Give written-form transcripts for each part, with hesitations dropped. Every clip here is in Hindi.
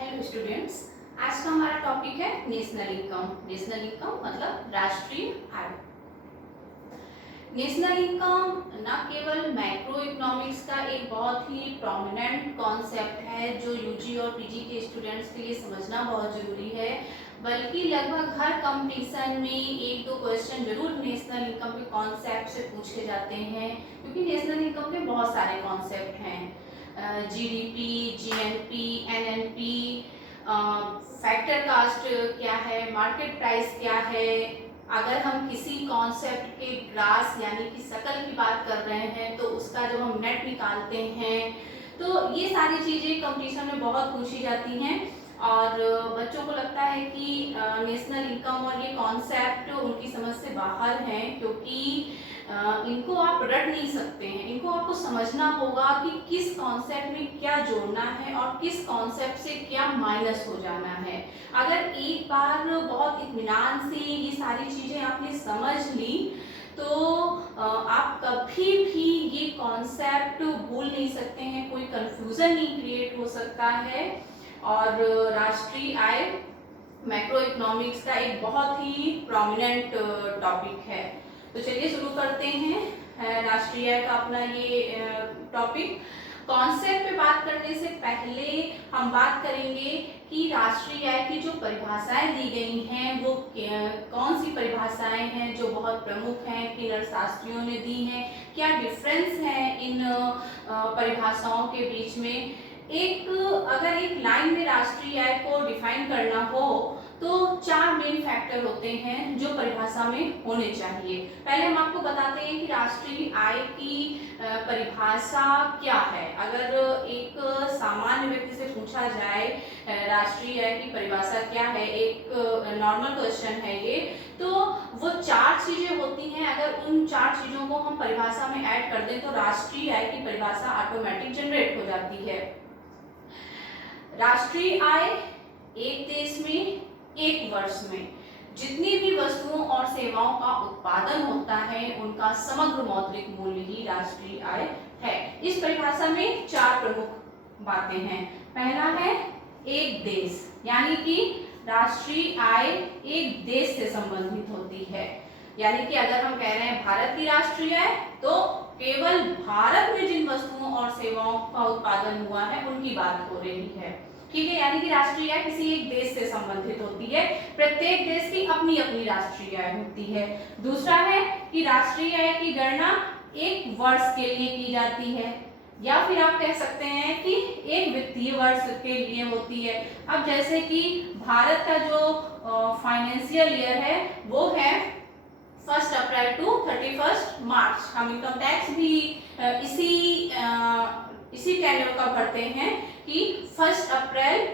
हेलो स्टूडेंट्स, आज का हमारा टॉपिक है नेशनल इनकम। नेशनल इनकम मतलब राष्ट्रीय आय। नेशनल इनकम न केवल मैक्रो इकोनॉमिक्स का एक बहुत ही प्रोमिनेंट कॉन्सेप्ट है जो यूजी और पीजी के स्टूडेंट्स के लिए समझना बहुत जरूरी है, बल्कि लगभग हर कंपटीशन में एक दो क्वेश्चन जरूर नेशनल इनकम के कॉन्सेप्ट से पूछे जाते हैं, क्योंकि नेशनल इनकम के बहुत सारे कॉन्सेप्ट हैं। GDP, GNP, NNP, factor cost क्या है, मार्केट प्राइस क्या है। अगर हम किसी कॉन्सेप्ट के ग्रास यानी कि शकल की बात कर रहे हैं तो उसका जब हम नेट निकालते हैं तो ये सारी चीज़ें कंपटीशन में बहुत पूछी जाती हैं और बच्चों को लगता है कि नेशनल इनकम और ये कॉन्सेप्ट उनकी समझ से बाहर हैं, क्योंकि इनको आप रट नहीं सकते हैं। इनको आपको समझना होगा कि किस कॉन्सेप्ट में क्या जोड़ना है और किस कॉन्सेप्ट से क्या माइनस हो जाना है। अगर एक बार बहुत इत्मीनान से ये सारी चीज़ें आपने समझ ली तो आप कभी भी ये कॉन्सेप्ट भूल नहीं सकते हैं, कोई कंफ्यूजन नहीं क्रिएट हो सकता है। और राष्ट्रीय आय मैक्रो इकोनॉमिक्स का एक बहुत ही प्रोमिनेंट टॉपिक है। तो चलिए शुरू करते हैं राष्ट्रीय आय का अपना ये टॉपिक। कॉन्सेप्ट पे बात करने से पहले हम बात करेंगे कि राष्ट्रीय आय की जो परिभाषाएं दी गई हैं वो कौन सी परिभाषाएं हैं जो बहुत प्रमुख हैं, किन अर्थशास्त्रियों ने दी हैं, क्या डिफरेंस है इन परिभाषाओं के बीच में। अगर एक लाइन में राष्ट्रीय आय को डिफाइन करना हो तो 4 मेन फैक्टर होते हैं जो परिभाषा में होने चाहिए। पहले हम आपको बताते हैं कि राष्ट्रीय आय की परिभाषा क्या है। अगर एक सामान्य व्यक्ति से पूछा जाए राष्ट्रीय आय की परिभाषा क्या है, एक नॉर्मल क्वेश्चन है ये, तो वो 4 चीजें होती हैं। अगर उन 4 चीजों को हम परिभाषा में ऐड कर दें तो राष्ट्रीय आय की परिभाषा ऑटोमेटिक जनरेट हो जाती है। राष्ट्रीय आय एक देश में एक वर्ष में जितनी भी वस्तुओं और सेवाओं का उत्पादन होता है उनका समग्र मौद्रिक मूल्य ही राष्ट्रीय आय है। इस परिभाषा में 4 प्रमुख बातें हैं। पहला है एक देश, यानी कि राष्ट्रीय आय एक देश से संबंधित होती है। यानी कि अगर हम कह रहे हैं भारत की राष्ट्रीय आय तो केवल भारत में जिन वस्तुओं और सेवाओं का उत्पादन हुआ है उनकी बात हो रही है। ठीक है, यानी कि राष्ट्रीय आय किसी एक देश से संबंधित होती है। प्रत्येक देश की अपनी अपनी राष्ट्रीय आय होती है। दूसरा है कि राष्ट्रीय आय की गणना एक वर्ष के लिए की जाती है, या फिर आप कह सकते हैं कि एक वित्तीय वर्ष के लिए होती है। अब जैसे कि भारत का जो फाइनेंशियल ईयर है वो है 1 अप्रैल टू 31 मार्च। हम इनकम टैक्स भी इसी टेन्योर का भरते हैं कि 1 अप्रैल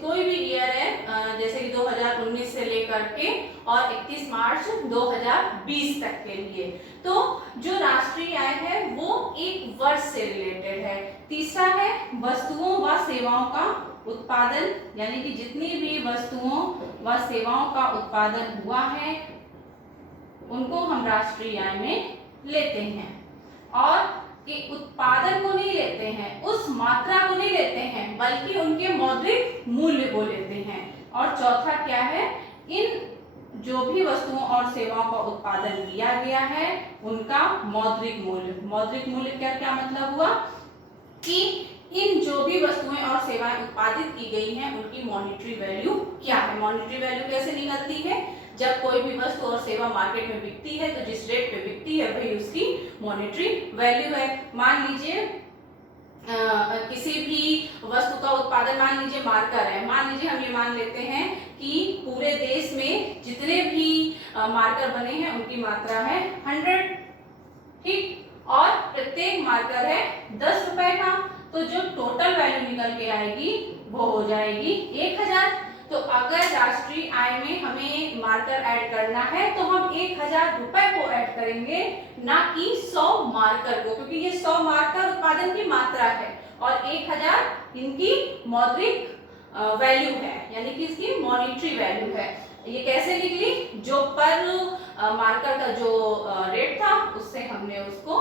कोई भी ईयर है जैसे कि 2019 से लेकर के और 31 मार्च 2020 तक के लिए, तो जो राष्ट्रीय आय है वो एक वर्ष से रिलेटेड है। तीसरा है वस्तुओं व सेवाओं का उत्पादन, यानी कि जितनी भी वस्तुओं व सेवाओं का उत्पादन हुआ है उनको हम राष्ट्रीय आय में लेते हैं। और कि उत्पादन को नहीं लेते हैं, उस मात्रा को नहीं लेते हैं, बल्कि उनके मौद्रिक मूल्य को लेते हैं। और चौथा क्या है, इन जो भी वस्तुओं और सेवाओं का उत्पादन किया गया है उनका मौद्रिक मूल्य। मौद्रिक मूल्य क्या क्या मतलब हुआ कि इन जो भी वस्तुएं और सेवाएं उत्पादित की गई हैं उनकी मॉनेटरी वैल्यू क्या है। मॉनेटरी वैल्यू कैसे निकलती है, जब कोई भी वस्तु और सेवा मार्केट में बिकती है तो जिस रेट पे बिकती है वही उसकी मॉनेटरी वैल्यू है। मान लीजिए किसी भी वस्तु का उत्पादन, मान लीजिए मार्कर है, मान लीजिए हम ये मान लेते हैं कि पूरे देश में जितने भी मार्कर बने हैं उनकी मात्रा है 100, ठीक, और प्रत्येक मार्कर है 10 रुपए का, तो जो टोटल वैल्यू निकल के आएगी वो हो जाएगी 1000। तो अगर राष्ट्रीय आय में हमें मार्कर ऐड करना है तो हम 1000 रुपए को ऐड करेंगे, ना कि 100 मार्कर को, क्योंकि ये 100 मार्कर उत्पादन की मात्रा है और 1000 इनकी मौद्रिक वैल्यू है, यानी कि इसकी मॉनेटरी वैल्यू है। ये कैसे निकली, जो पर मार्कर का जो रेट था उससे हमने उसको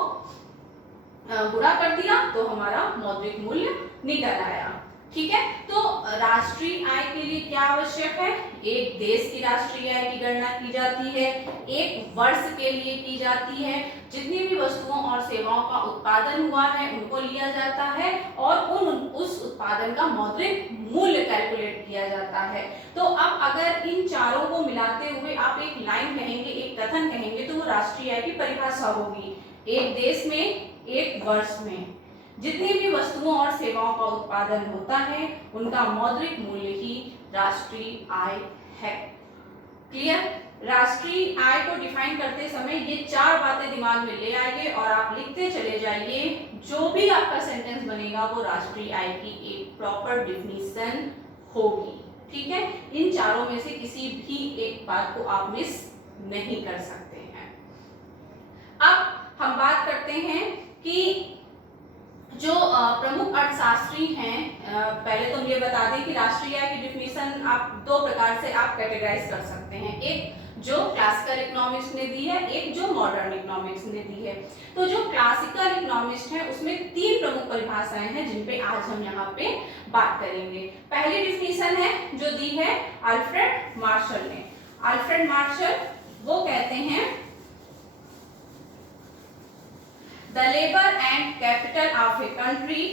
गुणा कर दिया तो हमारा मौद्रिक मूल्य निकल आया। ठीक है। तो राष्ट्रीय आय के लिए क्या आवश्यक है? एक देश की राष्ट्रीय आय की गणना की जाती है, एक वर्ष के लिए की जाती है, जितनी भी वस्तुओं और सेवाओं का उत्पादन हुआ है उनको लिया जाता है और उस उत्पादन का मौद्रिक मूल्य कैलकुलेट किया जाता है। तो अब अगर इन चारों को मिलाते हुए आप एक लाइन कहेंगे, एक कथन कहेंगे, तो वो राष्ट्रीय आय की परिभाषा होगी। एक देश में, एक वर्ष में जितनी भी वस्तुओं और सेवाओं का उत्पादन होता है उनका मौद्रिक मूल्य ही राष्ट्रीय आय है। क्लियर? राष्ट्रीय आय को डिफाइन करते समय ये चार बातें दिमाग में ले आइए और आप लिखते चले जाइए। जो भी आपका सेंटेंस बनेगा वो राष्ट्रीय आय की एक प्रॉपर डिफिनीशन होगी। ठीक है, इन चारों में से किसी भी एक बात को आप मिस नहीं कर सकते हैं। अब हम बात करते हैं कि जो प्रमुख अर्थशास्त्री हैं, पहले तो हम ये बता दें कि राष्ट्रीय आय की डिफिनीशन आप दो प्रकार से आप कैटेगराइज कर सकते हैं। एक जो क्लासिकल इकोनॉमिक्स ने दी है, एक जो मॉडर्न इकोनॉमिक्स ने दी है। तो जो क्लासिकल इकोनॉमिस्ट है उसमें तीन प्रमुख परिभाषाएं हैं जिन पे आज हम यहाँ पे बात करेंगे। पहली डिफिनीशन है जो दी है अल्फ्रेड मार्शल ने। अल्फ्रेड मार्शल वो कहते हैं the labor and capital of a country,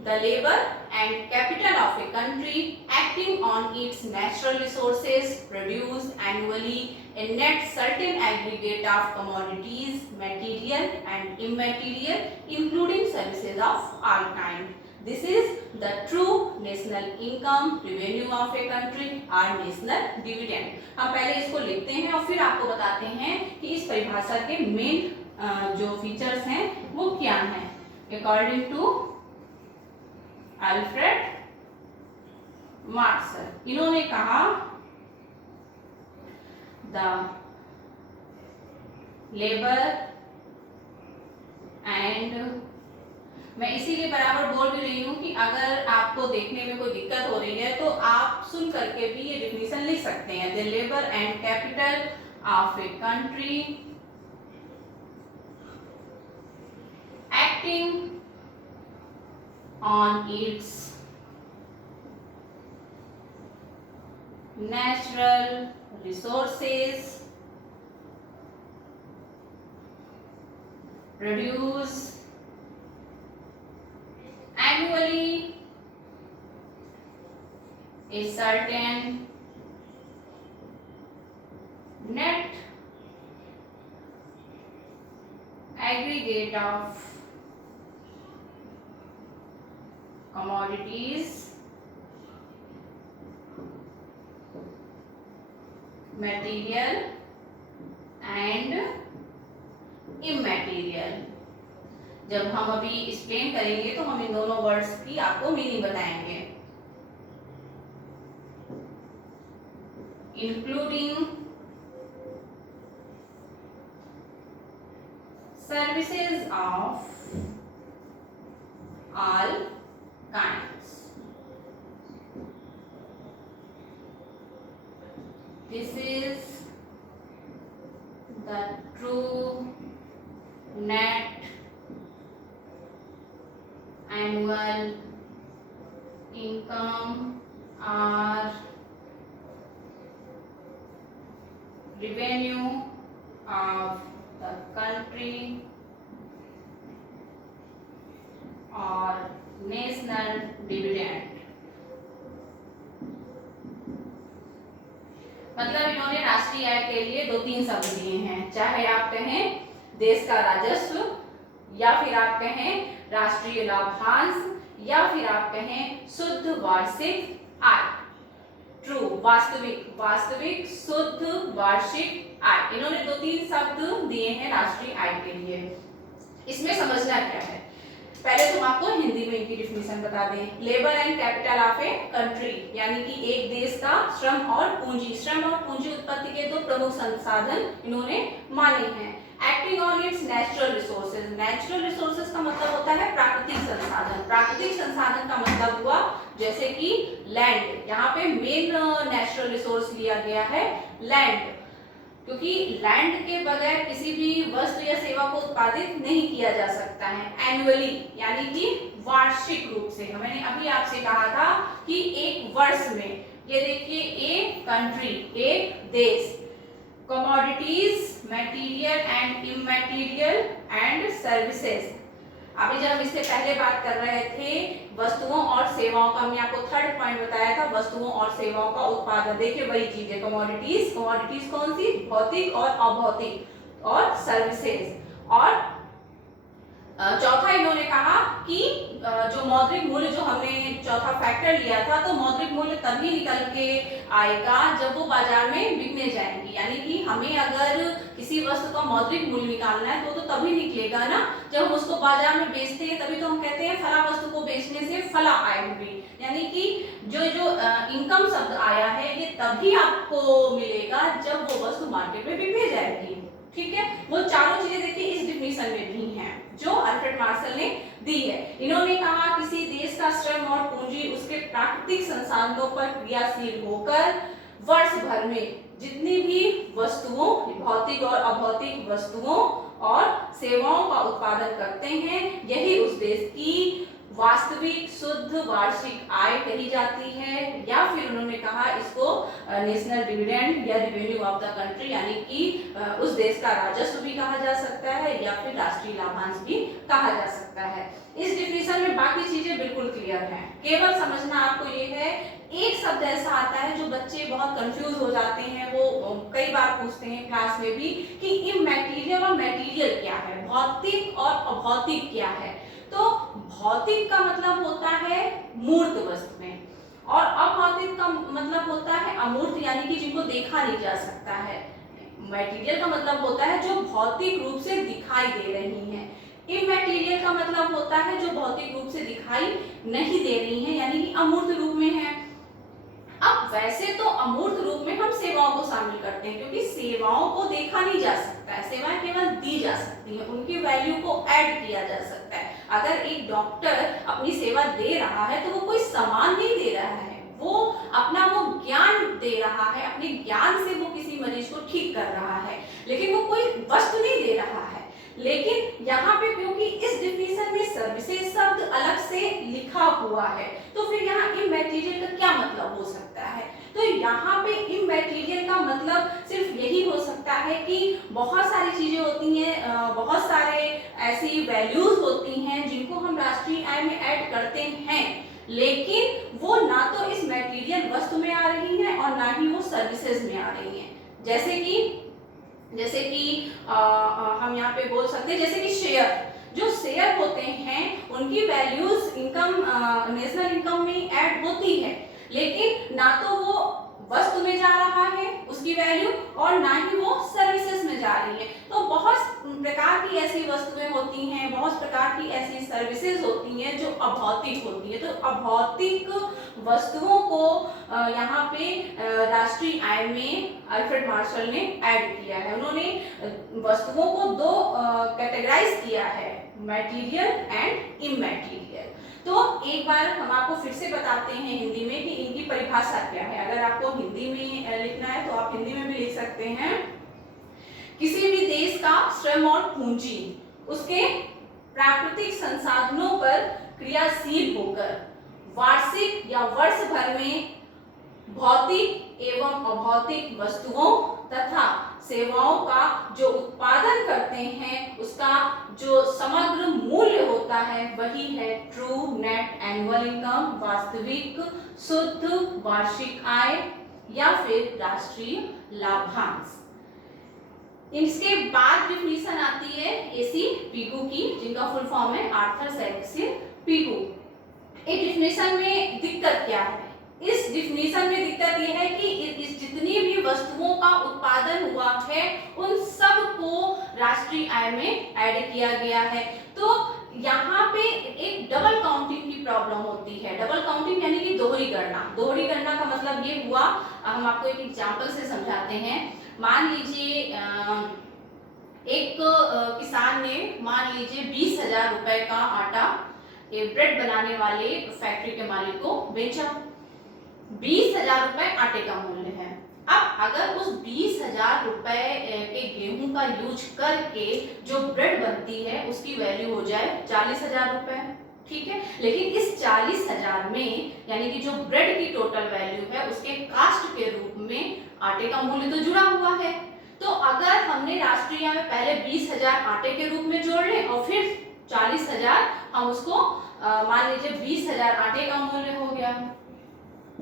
the labor and capital of a country acting on its natural resources produce annually a net certain aggregate of commodities, material and immaterial, including services of all kind. This is the true national income, revenue of a country or national dividend. हम पहले इसको लिखते हैं और फिर आपको बताते हैं कि इस परिभाषा के मेन जो फीचर्स हैं वो क्या हैं। अकॉर्डिंग टू अल्फ्रेड मार्शल, इन्होंने कहा द लेबर एंड, मैं इसीलिए बराबर बोल भी रही हूं कि अगर आपको देखने में कोई दिक्कत हो रही है तो आप सुन करके भी ये डिफिनीशन लिख सकते हैं। The labour and capital of a country acting on its natural resources produce annually a certain net aggregate of commodities, material and immaterial। जब हम अभी एक्सप्लेन करेंगे तो हम इन दोनों वर्ड्स की आपको मीनिंग बताएंगे। Including services of all kinds. This is the true net annual income or revenue of the country और नेशनल डिविडेंड। मतलब इन्होंने राष्ट्रीय आय के लिए दो तीन शब्द दिए हैं, चाहे आप कहें देश का राजस्व या फिर आप कहें राष्ट्रीय लाभांश या फिर आप कहें शुद्ध वार्षिक आय, ट्रू वास्तविक शुद्ध वार्षिक आय। इन्होंने दो तीन शब्द दिए हैं राष्ट्रीय आय के लिए। इसमें समझना क्या है, पहले तो हम आपको हिंदी में इनकी डिफिनीशन बता दें। Labour and capital of a country, यानी कि एक देश का श्रम और पूंजी उत्पत्ति के दो प्रमुख संसाधन इन्होंने माने हैं। Acting on it's natural resources, natural resources का मतलब होता है प्राकृतिक संसाधन। प्राकृतिक संसाधन का मतलब हुआ जैसे कि लैंड, यहाँ पे मेन नेचुरल रिसोर्स लिया गया है लैंड, क्योंकि लैंड के बगैर किसी भी वस्तु या सेवा को उत्पादित नहीं किया जा सकता है एनुअली, यानी कि वार्षिक रूप से। मैंने अभी आपसे कहा था कि एक वर्ष में, ये देखिए, एक कंट्री, एक देश, commodities, material and इमैटेरियल and services. अभी जब हम इससे पहले बात कर रहे थे वस्तुओं और सेवाओं का, हमने आपको थर्ड पॉइंट बताया था वस्तुओं और सेवाओं का उत्पादन। देखिए वही चीज है, कमोडिटीज, कमोडिटीज कौन सी, भौतिक और अभौतिक, और सर्विसेज। और चौथा इन्होंने कहा कि जो मौद्रिक मूल्य, जो हमने चौथा फैक्टर लिया था, तो मौद्रिक मूल्य तभी निकल के आएगा जब वो बाजार में बिकने जाएंगी। यानी कि हमें अगर किसी वस्तु का मौद्रिक मूल्य निकालना है तो तभी निकलेगा ना जब हम उसको बाजार में बेचते हैं, तभी तो हम कहते हैं फला वस्तु को बेचने से फला आय हुई। यानी कि जो इनकम शब्द आया है ये तभी आपको मिलेगा जब वो वस्तु मार्केट में बिकने जाएगी। ठीक है, वो चारों चीजें देखिए इस डिफिनीशन में भी हैं जो अल्फ्रेड मार्शल ने दी है। इन्होंने कहा किसी देश का श्रम और पूंजी उसके प्राकृतिक संसाधनों पर क्रियाशील होकर वर्ष भर में जितनी भी वस्तुओं, भौतिक और अभौतिक वस्तुओं और सेवाओं का उत्पादन करते हैं, यही उस देश की वास्तविक शुद्ध वार्षिक आय कही जाती है। या फिर उन्होंने कहा इसको नेशनल डिविडेंड या रेवेन्यू ऑफ द कंट्री, यानी कि उस देश का राजस्व भी कहा जा सकता है या फिर राष्ट्रीय लाभांश भी कहा जा सकता है। इस डिफिनीशन में बाकी चीजें बिल्कुल क्लियर हैं, केवल समझना आपको ये है, एक शब्द ऐसा आता है जो बच्चे बहुत कंफ्यूज हो जाते हैं, वो कई बार पूछते हैं क्लास में भी कि इमैटेरियल और मटेरियल क्या है, भौतिक और अभौतिक क्या है। तो भौतिक का मतलब होता है मूर्त वस्तुएं और अभौतिक का मतलब होता है अमूर्त, यानी कि जिनको देखा नहीं जा सकता है। मटेरियल का मतलब होता है जो भौतिक रूप से दिखाई दे रही हैं। इमैटेरियल का मतलब होता है जो भौतिक रूप से दिखाई नहीं दे रही हैं, यानी कि अमूर्त रूप में है। अब वैसे तो अमूर्त रूप में हम सेवाओं को शामिल करते हैं क्योंकि सेवाओं को देखा नहीं जा सकता है, सेवाएं केवल दी जा सकती हैं, उनकी वैल्यू को ऐड किया जा सकता है। अगर एक डॉक्टर अपनी सेवा दे रहा है तो वो कोई सामान नहीं दे रहा है, वो अपना वो ज्ञान दे रहा है, अपने ज्ञान से वो किसी मरीज को ठीक कर रहा है, लेकिन वो कोई वस्तु नहीं दे रहा है। लेकिन यहाँ पे क्योंकि इस डिफिनीशन में सर्विसेज शब्द अलग से लिखा हुआ है, तो फिर यहाँ इमैटेरियल का क्या मतलब हो सकता है? तो यहाँ पे इमैटेरियल का मतलब सिर्फ यही हो सकता है कि बहुत सारी चीजें होती हैं, बहुत सारे ऐसी वैल्यूज होती हैं जिनको हम राष्ट्रीय आय में ऐड करते हैं, लेकिन वो ना तो इस मटेरियल वस्तु में आ रही है और ना ही वो सर्विसेज में आ रही है। जैसे कि हम यहाँ पे बोल सकते हैं, जैसे कि शेयर, जो शेयर होते हैं उनकी वैल्यूज इनकम, नेशनल इनकम में ऐड होती है, लेकिन ना तो वो वस्तु में जा रहा है उसकी वैल्यू और ना ही वो सर्विसेज में जा रही है। तो बहुत प्रकार की ऐसी वस्तुएं होती हैं, बहुत प्रकार की ऐसी सर्विसेज होती हैं जो अभौतिक होती है। तो अभौतिक वस्तुओं को यहाँ पे राष्ट्रीय आय में अल्फ्रेड मार्शल ने ऐड किया है। उन्होंने वस्तुओं को दो कैटेगराइज किया है, मटेरियल एंड इमैटेरियल। तो एक बार हम आपको फिर से बताते हैं हिंदी में कि इनकी परिभाषा क्या है। अगर आपको हिंदी में लिखना है तो आप हिंदी में भी लिख सकते हैं। किसी भी देश का श्रम और पूंजी उसके प्राकृतिक संसाधनों पर क्रियाशील होकर वार्षिक या वर्ष भर में भौतिक एवं अभौतिक वस्तुओं तथा सेवाओं का जो उत्पादन करते हैं उसका जो समग्र मूल्य होता है वही है ट्रू नेट एनुअल इनकम, वास्तविक शुद्ध वार्षिक आय या फिर राष्ट्रीय लाभांश। इसके बाद डिफिनीशन आती है एसी पीकू की, जिनका फुल फॉर्म है आर्थर सैक्सन पीकू। इस डिफिनीशन में दिक्कत क्या है? इस डिफिनीशन में दिक्कत यह है कि इस जितनी भी वस्तुओं का उत्पादन हुआ है उन सब को राष्ट्रीय आय में ऐड किया गया है। तो यहाँ पे एक डबल काउंटिंग की प्रॉब्लम होती है। डबल काउंटिंग यानी कि दोहरी गणना। दोहरी गणना का मतलब ये हुआ, हम आपको एक एग्जांपल से समझाते हैं। मान लीजिए एक किसान ने मान लीजिए 20,000 रुपए का आटा एक ब्रेड बनाने वाले फैक्ट्री के मालिक को बेचा। 20,000 रुपए आटे का मूल्य है। अब अगर उस 20,000 रुपए के गेहूं का यूज करके जो ब्रेड बनती है उसकी वैल्यू हो जाए 40,000 रुपए, ठीक है। लेकिन इस 40,000 में यानी कि जो ब्रेड की टोटल वैल्यू है उसके कास्ट के रूप में आटे का मूल्य तो जुड़ा हुआ है। तो अगर हमने राष्ट्रीय में पहले 20,000 आटे के रूप में जोड़ लें और फिर 40,000 हम उसको मान लीजिए 20,000 आटे का मूल्य हो गया,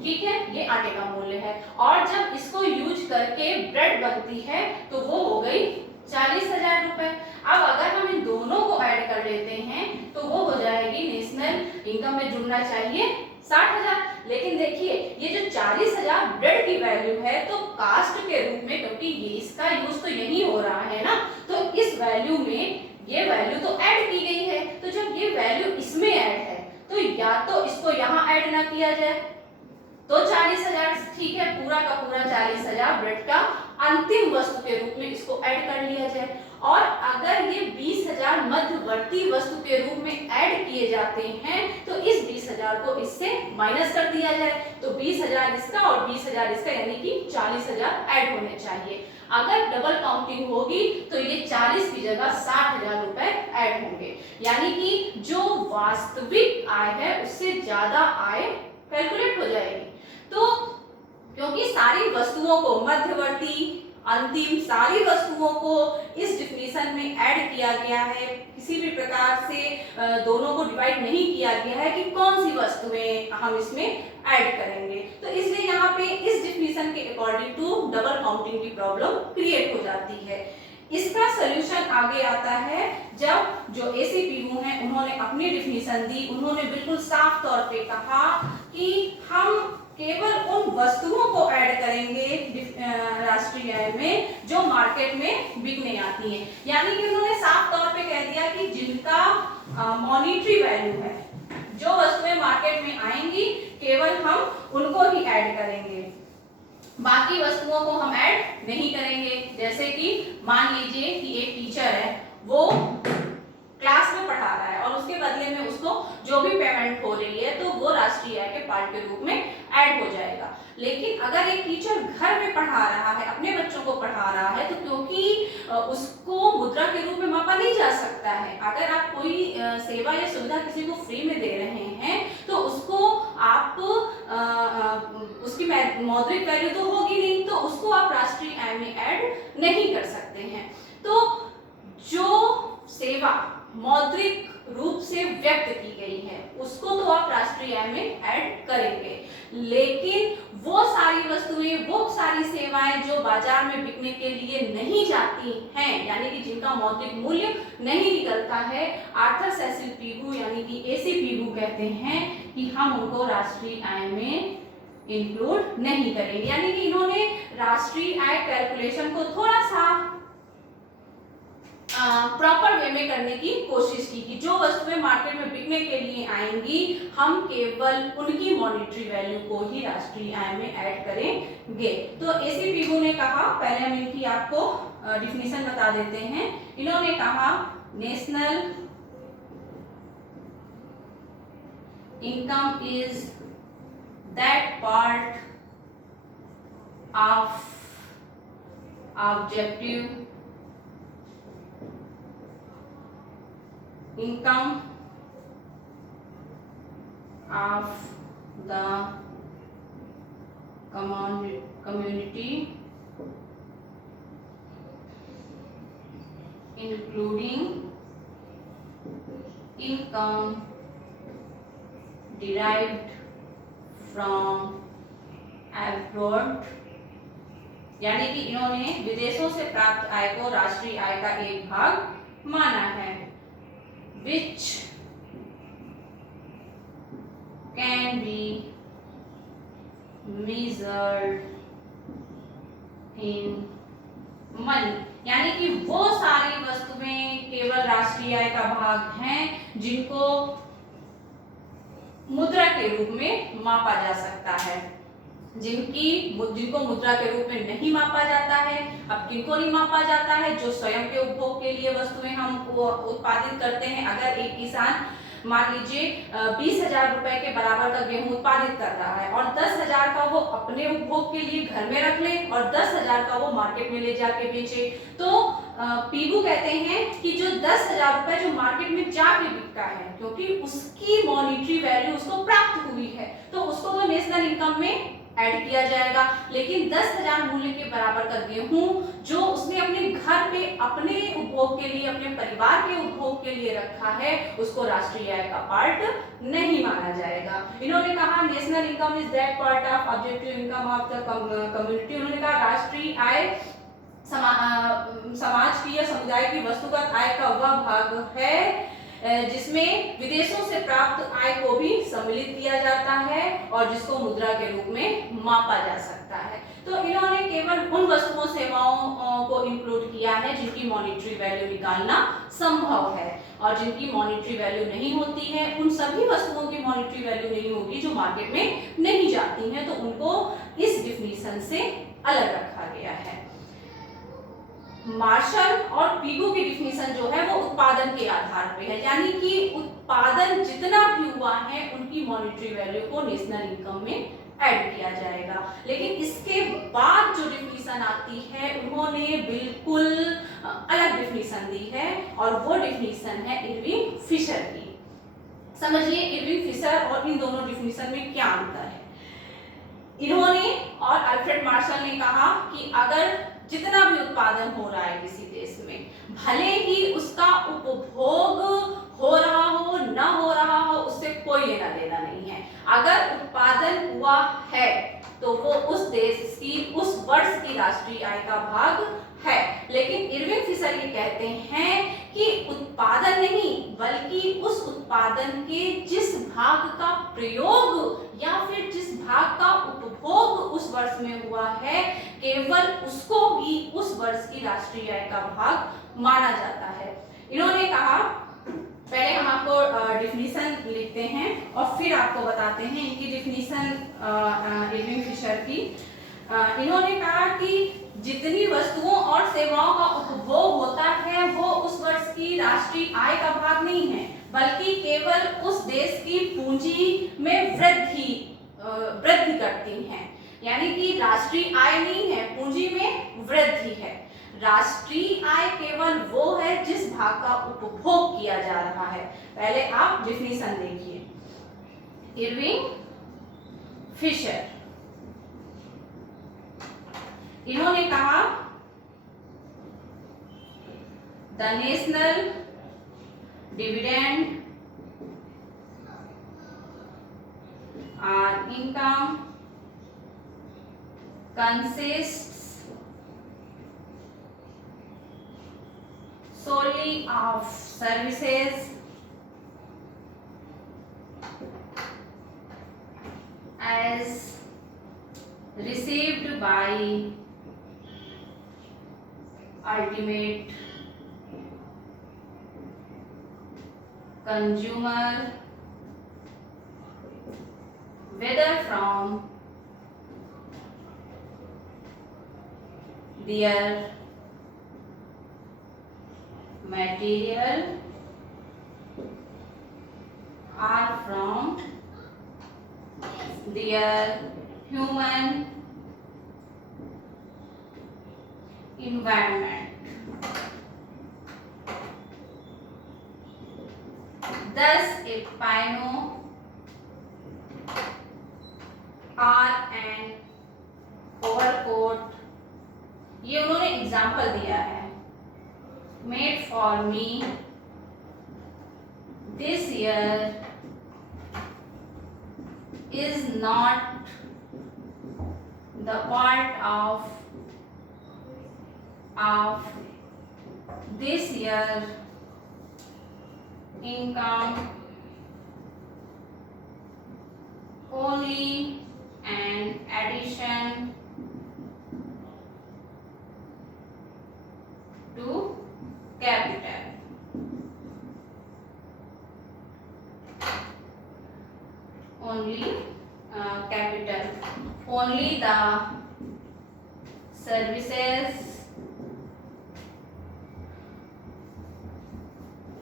ठीक है, ये आटे का मूल्य है। और जब इसको यूज करके ब्रेड बनती है तो वो हो गई 40,000 रुपए। अब अगर हम इन दोनों को ऐड कर लेते हैं तो वो हो जाएगी नेशनल इनकम में जुड़ना चाहिए 60,000। लेकिन देखिए ये जो 40,000 ब्रेड की वैल्यू है तो कास्ट के रूप में, क्योंकि ये इसका यूज तो यही हो रहा है ना, तो इस वैल्यू में ये वैल्यू तो ऐड की गई है। तो जब ये वैल्यू इसमें ऐड है तो या तो इसको यहाँ ऐड ना किया जाए तो 40,000, ठीक है, पूरा का पूरा 40,000 ब्रेड का अंतिम वस्तु के रूप में इसको ऐड कर लिया जाए। और अगर ये 20,000 मध्यवर्ती वस्तु के रूप में ऐड किए जाते हैं तो इस 20,000 को इससे माइनस कर दिया जाए, तो 20,000 इसका और 20,000 इसका, यानी कि 40,000 ऐड होने चाहिए। अगर डबल काउंटिंग होगी तो ये 40 की जगह 60,000 रुपए ऐड होंगे, यानी कि जो वास्तविक आय है उससे ज्यादा आय कैलकुलेट हो जाएगी। तो क्योंकि सारी वस्तुओं को मध्यवर्ती अंतिम सारी वस्तुओं को इस डिफिनीशन में ऐड किया गया है, किसी भी प्रकार से दोनों को डिवाइड नहीं किया गया है कि कौन सी वस्तुएं हम इसमें ऐड करेंगे, तो इसलिए यहाँ पे इस डिफिनीशन के अकॉर्डिंग टू डबल काउंटिंग की प्रॉब्लम क्रिएट हो जाती है। इसका सोल्यूशन आगे आता है जब जो एसीपीयू हैं उन्होंने अपनी डिफिनीशन दी। उन्होंने बिल्कुल साफ तौर पे कहा कि हम केवल उन वस्तुओं को ऐड करेंगे राष्ट्रीय आय में जो मार्केट में बिकने आती हैं, यानी कि उन्होंने साफ तौर पे कह दिया कि जिनका मॉनिटरी वैल्यू है, जो वस्तुएं मार्केट में आएंगी केवल हम उनको ही ऐड करेंगे, बाकी वस्तुओं को हम ऐड नहीं करेंगे। जैसे कि मान लीजिए कि एक टीचर है, वो क्लास में पढ़ा रहा है और उसके बदले में उसको जो भी पेमेंट हो रही है तो वो राष्ट्रीय आय के पार्ट के रूप में ऐड हो जाएगा। लेकिन अगर एक टीचर घर में पढ़ा रहा है, अपने बच्चों को पढ़ा रहा है, तो क्योंकि उसको मुद्रा के रूप में मापा नहीं जा सकता है। अगर आप कोई सेवा या सुविधा किसी को फ्री में दे रहे हैं तो उसको आप उसकी मौद्रिक वैल्यू तो होगी नहीं, तो उसको आप राष्ट्रीय आय में ऐड नहीं कर सकते हैं। तो जो सेवा मौद्रिक रूप से व्यक्त की गई है उसको तो आप राष्ट्रीय आय में ऐड करेंगे, लेकिन वो सारी वस्तुएं, वो सारी सेवाएं जो बाजार में बिकने के लिए नहीं जाती हैं, यानी कि जिनका मौद्रिक मूल्य नहीं निकलता है, आर्थर सेसिल पीगू यानी कि एसीपीगू कहते हैं कि हम उनको राष्ट्रीय आय में इंक्लूड नहीं करेंगे। यानी कि इन्होंने राष्ट्रीय आय कैलकुलेशन को थोड़ा सा प्रॉपर वे में करने की कोशिश की कि जो वस्तुएं मार्केट में बिकने के लिए आएंगी हम केवल उनकी मॉनिटरी वैल्यू को ही राष्ट्रीय आय में ऐड करेंगे। तो एसीपीगू ने कहा, पहले हम इनकी आपको डिफिनीशन बता देते हैं। इन्होंने कहा national income is that part of objective income of the community including income derived from abroad, यानी कि इन्होंने विदेशों से प्राप्त आय को राष्ट्रीय आय का एक भाग माना है, which can be measured in money, यानी कि वो सारी वस्तुएं केवल राष्ट्रीय आय का भाग हैं जिनको मुद्रा के रूप में मापा जा सकता है। जिनको मुद्रा के रूप में नहीं मापा जाता है, अब किनको नहीं मापा जाता है, जो स्वयं के उपभोग के लिए वस्तुएं हम उत्पादित करते हैं। अगर एक किसान मान लीजिए 20,000 रुपए के बराबर का गेहूं उत्पादित कर रहा है और 10,000 का वो अपने उपभोग के लिए घर में रख ले और 10,000 का वो मार्केट में ले जाके बेचे, तो पीबू कहते हैं कि जो 10,000 रुपए जो मार्केट में जाके बिकता है, क्योंकि उसकी मॉनिटरी वैल्यू उसको प्राप्त हुई है, तो उसको तो नेशनल इनकम में ऐड किया जाएगा। लेकिन 10,000 मूल्य के बराबर का गेहूं जो उसने अपने घर पे अपने उपभोग के लिए, अपने परिवार के उपभोग के लिए रखा है, उसको राष्ट्रीय आय का पार्ट नहीं माना जाएगा। इन्होंने कहा national income is that part of objective income of the community. उन्होंने कहा राष्ट्रीय आय समाज की या समुदाय की वस्तुगत आय का वह भाग है जिसमें विदेशों से प्राप्त आय को भी सम्मिलित किया जाता है और जिसको मुद्रा के रूप में मापा जा सकता है। तो इन्होंने केवल उन वस्तुओं सेवाओं को इंक्लूड किया है जिनकी मॉनिटरी वैल्यू निकालना संभव है, और जिनकी मॉनिटरी वैल्यू नहीं होती है, उन सभी वस्तुओं की मॉनिटरी वैल्यू नहीं होगी जो मार्केट में नहीं जाती हैं, तो उनको इस डिफिनीशन से अलग रखा गया है। मार्शल और पीगू की डिफिनीशन जो है वो उत्पादन के आधार पे है, यानी कि उत्पादन जितना भी हुआ है उनकी मॉनिटरी वैल्यू को नेशनल इनकम में ऐड किया जाएगा। लेकिन इसके बाद जो डिफिनीशन आती है उन्होंने बिल्कुल अलग डिफिनीशन दी है, और वो डिफिनीशन है इरविंग फिशर की। समझिए इरविंग फिशर और इन दोनों डिफिनीशन में क्या अंतर है। इन्होंने और अल्फ्रेड मार्शल ने कहा कि अगर जितना भी उत्पादन हो रहा है किसी देश में, भले ही उसका उपभोग हो रहा हो ना हो रहा हो, उससे कोई लेना देना नहीं है। अगर उत्पादन हुआ है तो वो उस देश की, उस वर्ष की राष्ट्रीय आय का भाग है। लेकिन इरविंग फिशर ये कहते हैं कि उत्पादन नहीं, बल्कि उस उत्पादन के जिस भाग का प्रयोग या फिर जिस भाग का उपभोग उस वर्ष में हुआ है, केवल उसको ही उस वर्ष की राष्ट्रीय आय का भाग माना जाता है। इन्होंने कहा, पहले हम आपको डिफिनीशन लिखते हैं और फिर आपको बताते हैं इनकी डिफिनीशन इरविंग फिशर की। इन्होंने कहा कि जितनी वस्तुओं और सेवाओं का उपभोग होता है वो उस वर्ष की राष्ट्रीय आय का भाग नहीं है, बल्कि केवल उस देश की पूंजी में वृद्धि करती हैं। यानी कि राष्ट्रीय आय नहीं है, पूंजी में वृद्धि है। राष्ट्रीय आय केवल वो है जिस भाग का उपभोग किया जा रहा है। पहले आप डिफिनीशन देखिए। इरविंग फिशर इन्होंने कहा द नेशनल डिविडेंड और income consists solely of services as received by ultimate consumer, whether from their material or from their human environment. Thus, a pino or an overcoat, ये उन्होंने एग्जाम्पल दिया है, made for me this year is not the part of this year income, only an addition to capital. Only capital. Only the services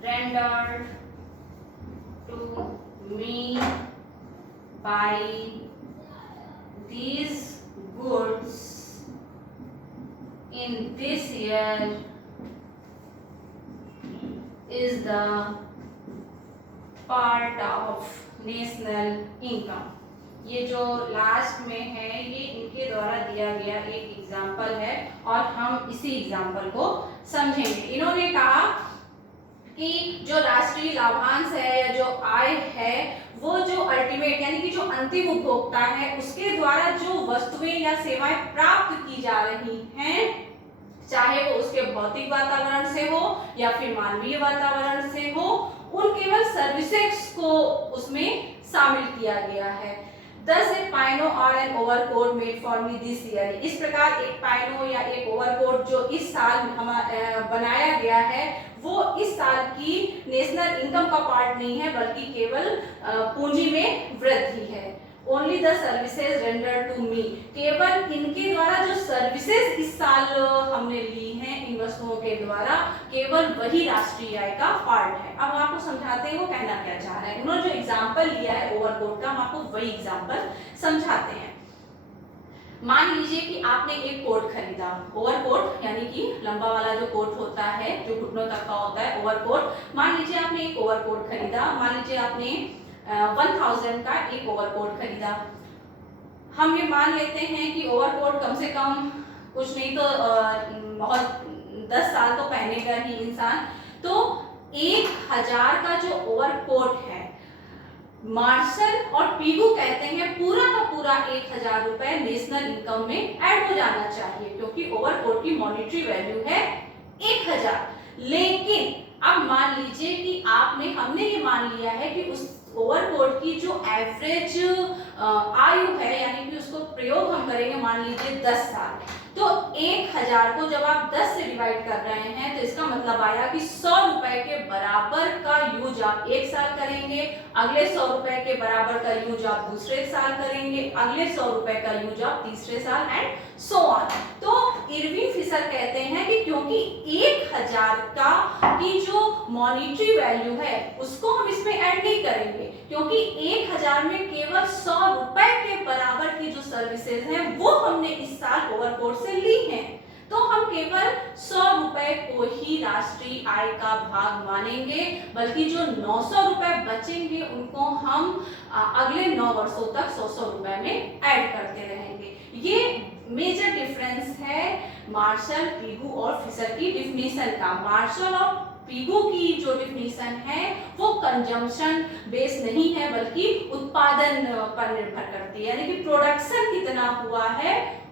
rendered to buy these goods in this year is the part of national income। ये जो लास्ट में है ये इनके द्वारा दिया गया एक एग्जाम्पल है और हम इसी एग्जाम्पल को समझेंगे। इन्होंने कहा कि जो राष्ट्रीय लाभांश है या जो आय है वो जो अल्टीमेट यानी कि जो अंतिम उपभोक्ता है उसके द्वारा जो वस्तुएं या सेवाएं प्राप्त की जा रही हैं, चाहे वो उसके भौतिक वातावरण से हो या फिर मानवीय वातावरण से हो, उन केवल सर्विसेज को उसमें शामिल किया गया है। Thus a पाइनो और an overcoat made for me this year. इस प्रकार एक पाइनो या एक ओवरकोट जो इस साल बनाया गया है वो इस साल की नेशनल इनकम का पार्ट नहीं है बल्कि केवल पूंजी में वृद्धि है। Only the services rendered to me, केवल इनके द्वारा जो सर्विसेज इस साल हमने ली हैं इन वस्तुओं के द्वारा, केवल वही राष्ट्रीय आय का पार्ट है। अब आपको समझाते हैं वो कहना क्या चाह रहे हैं। उन्होंने जो एग्जाम्पल लिया है ओवरकोट का, हम आपको वही एग्जाम्पल समझाते हैं। मान लीजिए कि आपने एक कोट खरीदा, ओवरकोट यानी कि लंबा वाला जो कोट होता है जो घुटनों तक का होता है ओवरकोट। मान लीजिए आपने एक ओवरकोट खरीदा, मान लीजिए आपने 1000 का एक ओवरकोट खरीदा। हम ये मान लेते हैं कि ओवरकोट कम से कम कुछ नहीं तो बहुत 10 साल तो पहनेगा ही इंसान। तो 1000 का जो ओवरकोट है, मार्शल और पीगू कहते हैं पूरा का पूरा 1000 रुपए नेशनल इनकम में ऐड हो जाना चाहिए क्योंकि ओवरकोट की मॉनेटरी वैल्यू है 1000। लेकिन अब मान लीजिए कि हमने ये मान लिया है कि उस ओवरकोट की जो एवरेज आयु है यानी कि उसको प्रयोग हम करेंगे मान लीजिए 10 साल। तो 1000 को जब आप 10 से डिवाइड कर रहे हैं तो इसका मतलब आया कि 100 रुपए के बराबर का यूज आप एक साल करेंगे, अगले 100 रुपए के बराबर का यूज आप दूसरे साल करेंगे, अगले 100 रुपए का यूज आप तीसरे साल एंड सो ऑन। तो इरविंग फिशर कहते हैं कि क्योंकि 1000 का की जो मॉनेटरी वैल्यू है उसको हम इसमें ऐड नहीं करेंगे क्योंकि 1000 में केवल 100 रुपए के बराबर की जो सर्विसेज हैं वो हमने इस साल ओवरकोट से ली हैं। तो हम केवल 100 रुपए को ही राष्ट्रीय आय का भाग मानेंगे, बल्कि जो 900 रुपए बचेंगे उनको हम अगले 9 वर्षों तक 100 रुपए में ऐड करते रहेंगे। ये मेजर डिफरेंस है मार्शल, पीगू और फिशर की डिफिनीशन का। मार्शल और पीगू की जो डिफिनीशन है वो कंजम्पशन बेस नहीं है बल्कि उत्पादन पर निर्भर करती है, यानी कि प्रोडक्शन कितना हुआ है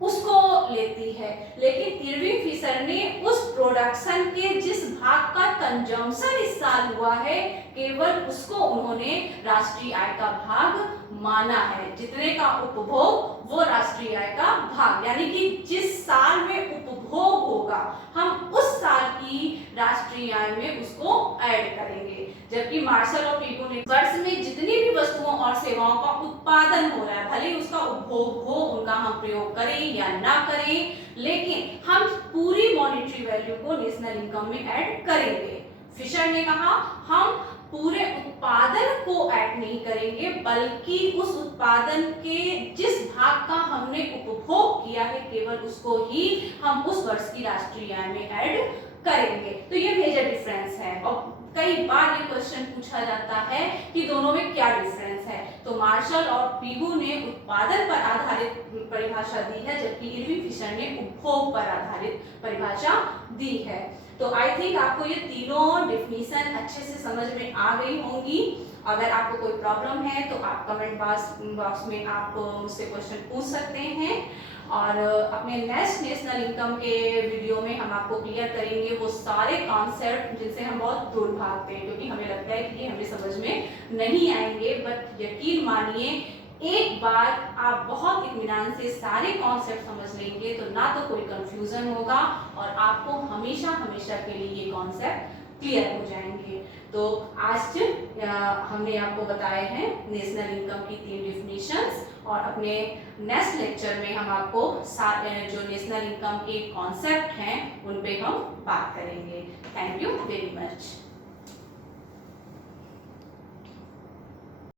उसको लेती है। लेकिन इरविंग फिशर ने उस प्रोडक्शन के जिस भाग का कंजम्पशन इस साल हुआ है केवल उसको उन्होंने राष्ट्रीय आय का भाग माना है। जितने का उपभोग वो राष्ट्रीय आय का भाग, यानी कि जिस साल में उपभोग होगा हम उस साल की राष्ट्रीय आय में उसको ऐड करेंगे। जबकि मार्शल और पीगू ने वर्ष में जितनी भी वस्तुओं और सेवाओं का उत्पादन हो रहा है, भले उसका उपभोग हो, उनका हम प्रयोग करें या ना करें, लेकिन हम पूरी मॉनेटरी वैल्यू को नेशनल इनकम में ऐड करेंगे। फिशर ने कहा हम पूरे उत्पादन को ऐड नहीं करेंगे बल्कि उस उत्पादन के जिस भाग का हमने उपभोग किया है केवल उसको ही हम उस वर्ष की राष्ट्रीय आय में ऐड करेंगे। तो ये मेजर डिफरेंस है और कई बार ये क्वेश्चन पूछा जाता है कि दोनों में क्या डिफरेंस है। तो मार्शल और पीगू ने उत्पादन पर आधारित परिभाषा दी है जबकि इरविंग फिशर ने उपभोग पर आधारित परिभाषा दी है। तो आई थिंक आपको ये तीनों डिफिनीशन अच्छे से समझ में आ गई होंगी। अगर आपको कोई प्रॉब्लम है तो आप कमेंट बॉक्स में आप मुझसे क्वेश्चन पूछ सकते हैं और अपने नेक्स्ट नेशनल इनकम के वीडियो में हम आपको क्लियर करेंगे वो सारे कॉन्सेप्ट जिनसे हम बहुत दूर भागते हैं क्योंकि हमें लगता है कि ये हमें समझ में नहीं आएंगे। बट यकीन मानिए एक बार आप बहुत इत्मीनान से सारे कॉन्सेप्ट समझ लेंगे तो ना तो कोई कंफ्यूजन होगा और आपको हमेशा हमेशा के लिए ये कॉन्सेप्ट क्लियर हो जाएंगे। तो आज हमने आपको बताए हैं नेशनल इनकम की 3 डिफिनीशंस और अपने नेक्स्ट लेक्चर में हम आपको जो नेशनल इनकम के कॉन्सेप्ट हैं उन पे हम बात करेंगे। Thank you very much.